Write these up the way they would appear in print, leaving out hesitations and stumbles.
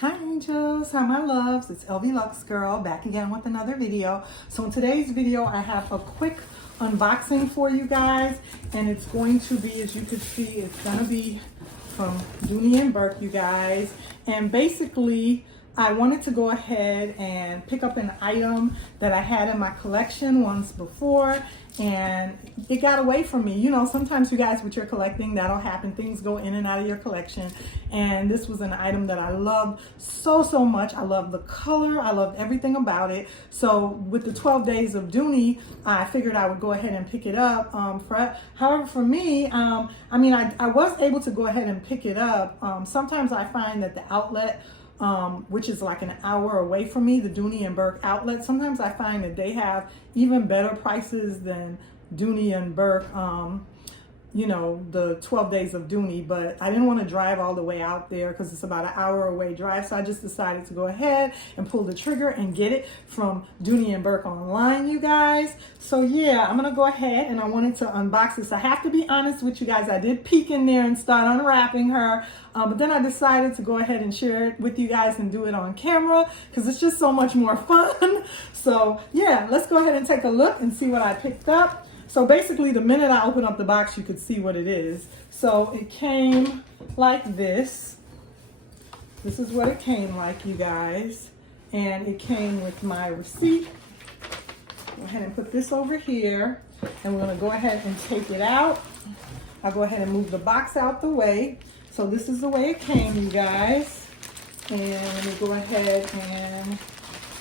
Hi angels, hi my loves, it's LV Lux Girl back again with another video. So in today's video I have a quick unboxing for you guys, and it's going to be, as you can see, it's going to be from Dooney and Bourke, you guys. And basically I wanted to go ahead and pick up an item that I had in my collection once before, and it got away from me. You know, sometimes you guys, with your collecting, that'll happen. Things go in and out of your collection. And this was an item that I loved so much. I loved the color. I loved everything about it. So with the 12 days of Dooney, I figured I would go ahead and pick it up. However, for me, I was able to go ahead and pick it up. Sometimes I find that the outlet, which is like an hour away from me, the Dooney and Bourke outlet, sometimes I find that they have even better prices than Dooney and Bourke, you know, the 12 days of Dooney. But I didn't want to drive all the way out there because it's about an hour away drive, so I just decided to go ahead and pull the trigger and get it from Dooney and Bourke online, you guys. So yeah, I'm gonna go ahead and I wanted to unbox this. I have to be honest with you guys, I did peek in there and start unwrapping her, but then I decided to go ahead and share it with you guys and do it on camera because it's just so much more fun. So yeah, let's go ahead and take a look and see what I picked up. So basically, the minute I open up the box, you could see what it is. So it came like this. This is what it came like, you guys. And it came with my receipt. Go ahead and put this over here. And we're going to go ahead and take it out. I'll go ahead and move the box out the way. So this is the way it came, you guys. And let me go ahead and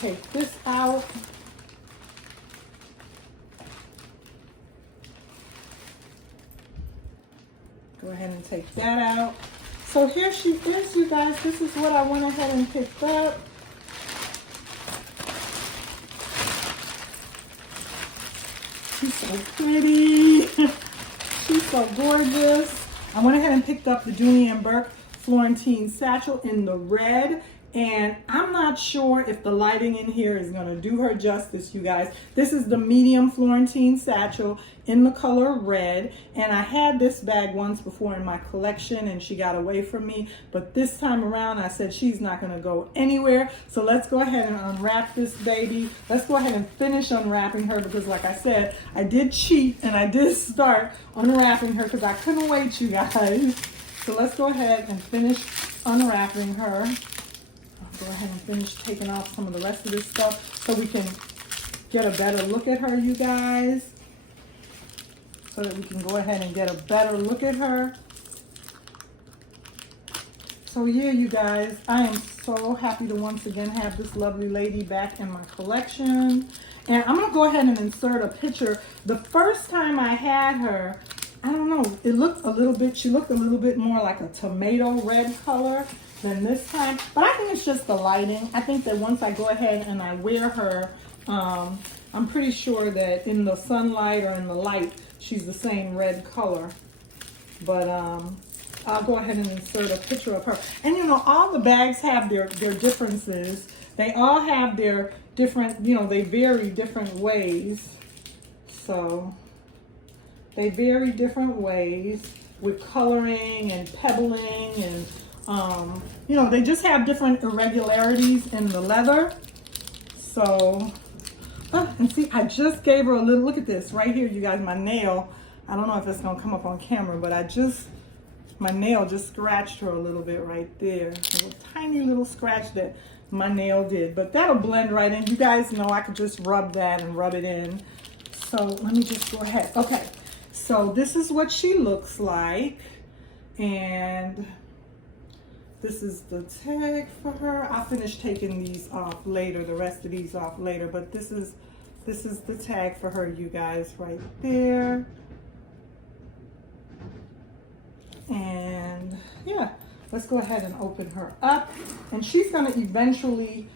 take this out. Go ahead and take that out. So here she is, you guys. This is what I went ahead and picked up. She's so pretty. She's so gorgeous. I went ahead and picked up the Dooney and Bourke Florentine satchel in the red. And I'm not sure if the lighting in here is going to do her justice, you guys. This is the medium Florentine satchel in the color red. And I had this bag once before in my collection and she got away from me. But this time around, I said she's not going to go anywhere. So let's go ahead and unwrap this baby. Let's go ahead and finish unwrapping her because, like I said, I did cheat and I did start unwrapping her because I couldn't wait, you guys. So let's go ahead and finish unwrapping her. Go ahead and finish taking off some of the rest of this stuff so we can get a better look at her, you guys. So that we can go ahead and get a better look at her. So yeah, you guys, I am so happy to once again have this lovely lady back in my collection. And I'm going to go ahead and insert a picture. The first time I had her, I don't know, she looked a little bit more like a tomato red color than this time, but I think it's just the lighting. I think that once I go ahead and I wear her, I'm pretty sure that in the sunlight or in the light, she's the same red color. But I'll go ahead and insert a picture of her. And you know, all the bags have their differences. They all have their different, you know, they vary different ways. So they vary different ways with coloring and pebbling and you know, they just have different irregularities in the leather. So, and see, I just gave her a little, look at this right here, you guys, my nail. I don't know if it's going to come up on camera, but my nail just scratched her a little bit right there. A little tiny little scratch that my nail did, but that'll blend right in. You guys know I could just rub that and rub it in. So let me just go ahead. Okay, so this is what she looks like. And this is the tag for her. I'll finish taking these off later, the rest of these off later, but this is the tag for her, you guys, right there. And yeah, let's go ahead and open her up. And she's gonna eventually,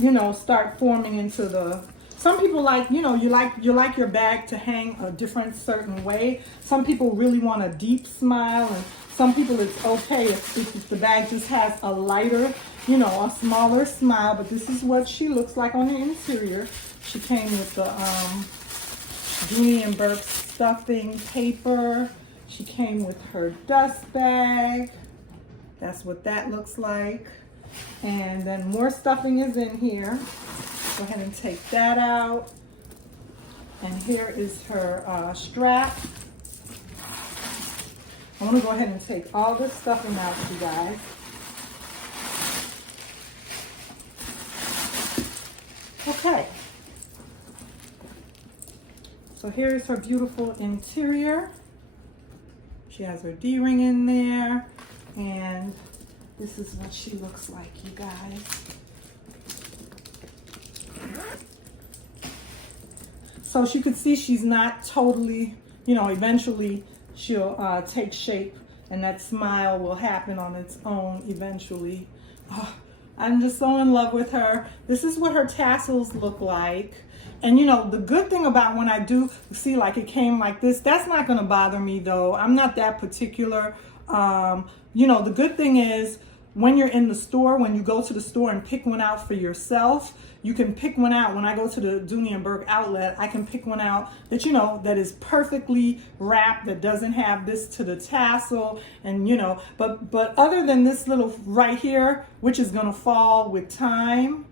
you know, start forming into the, some people like, you know, you like your bag to hang a different certain way. Some people really want a deep smile, and some people it's okay if the bag just has a lighter, you know, a smaller smile. But this is what she looks like on the interior. She came with the Dooney and Bourke stuffing paper. She came with her dust bag. That's what that looks like. And then more stuffing is in here. Go ahead and take that out. And here is her strap. I want to go ahead and take all this stuffing out, you guys. Okay. So here's her beautiful interior. She has her D-ring in there. And this is what she looks like, you guys. So as you can see, she's not totally, you know, eventually she'll take shape and that smile will happen on its own eventually. Oh, I'm just so in love with her. This is what her tassels look like. And you know, the good thing about when I do see like it came like this, that's not gonna bother me though. I'm not that particular. You know, the good thing is when you're in the store, when you go to the store and pick one out for yourself, you can pick one out. When I go to the Dooney and Bourke outlet, I can pick one out that, you know, that is perfectly wrapped, that doesn't have this to the tassel, and you know, but other than this little right here, which is gonna fall with time,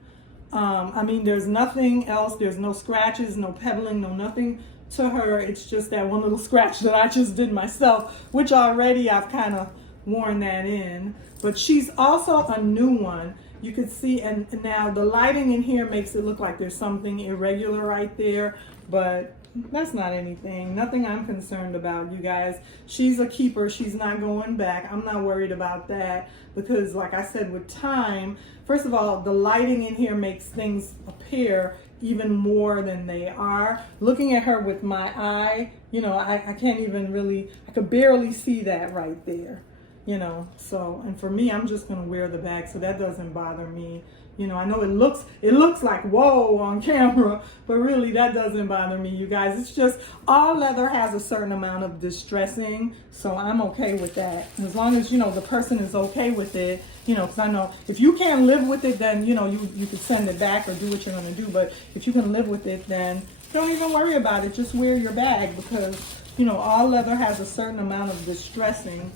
I mean, there's nothing else. There's no scratches, no pebbling, no nothing to her. It's just that one little scratch that I just did myself, which already I've kind of worn that in. But she's also a new one. You could see, and now the lighting in here makes it look like there's something irregular right there, but that's not anything. Nothing I'm concerned about, you guys. She's a keeper. She's not going back. I'm not worried about that because, like I said, with time, first of all, the lighting in here makes things appear even more than they are. Looking at her with my eye, you know, I can't even really, I could barely see that right there. You know, so, and for me, I'm just going to wear the bag, so that doesn't bother me. You know, I know it looks like whoa on camera, but really that doesn't bother me, you guys. It's just all leather has a certain amount of distressing, so I'm okay with that. And as long as, you know, the person is okay with it, you know, because I know if you can't live with it, then, you know, you could send it back or do what you're going to do. But if you can live with it, then don't even worry about it. Just wear your bag because, you know, all leather has a certain amount of distressing.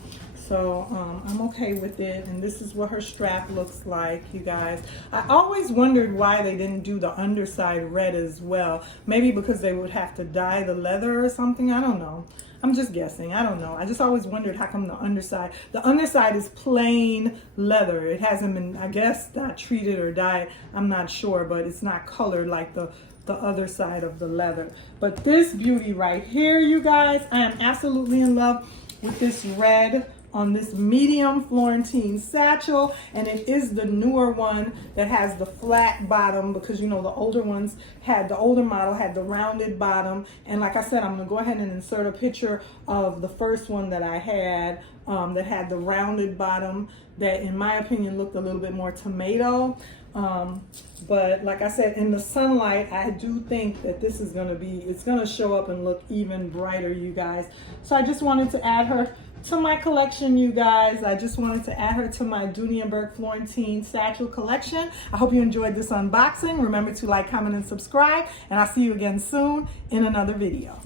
So I'm okay with it, and this is what her strap looks like, you guys. I always wondered why they didn't do the underside red as well. Maybe because they would have to dye the leather or something. I don't know. I'm just guessing. I don't know. I just always wondered how come the underside is plain leather. It hasn't been, I guess, not treated or dyed. I'm not sure, but it's not colored like the other side of the leather. But this beauty right here, you guys, I am absolutely in love with this red on this medium Florentine satchel, and it is the newer one that has the flat bottom because, you know, the older model had the rounded bottom. And like I said, I'm gonna go ahead and insert a picture of the first one that I had that had the rounded bottom that in my opinion looked a little bit more tomato. But like I said, in the sunlight, I do think that this is it's gonna show up and look even brighter, you guys. So I just wanted to add her to my collection, you guys. I just wanted to add her to my Dooney and Bourke Florentine satchel collection. I hope you enjoyed this unboxing. Remember to like, comment, and subscribe, and I'll see you again soon in another video.